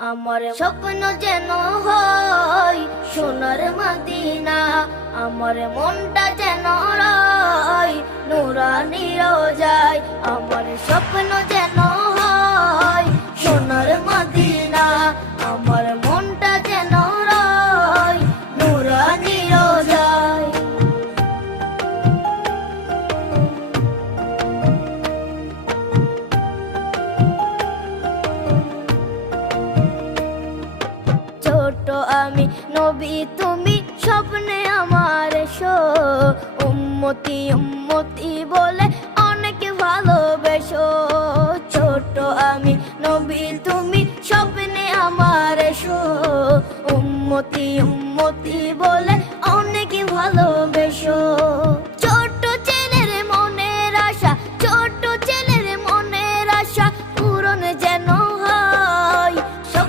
আমার স্বপ্ন যেন হয় সোনার মদিনা, আমার মনটা যেন রয় নুরানি রোজায়। আমার স্বপ্ন যেন হয় সোনার মদিনা, আমার মনটা যেন রয় নুরানি রোজায়। ছোট আমি নবী তুমি স্বপ্নে আমার এসো, উম্মতি উম্মতি বলে অনেক ভালোবেসো। ছোট আমি নবী তুমি স্বপ্নে আমার এসো, উম্মতি উম্মতি বলে অনেক ভালোবেসো।